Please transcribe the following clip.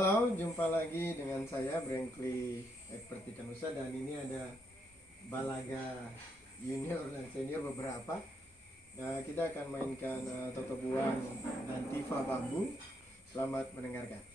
Halo, jumpa lagi dengan saya Branckly Egbert Picanussa dan ini ada balaga junior dan senior beberapa. Kita akan mainkan Totobuang dan Tifa Bambu. Selamat mendengarkan.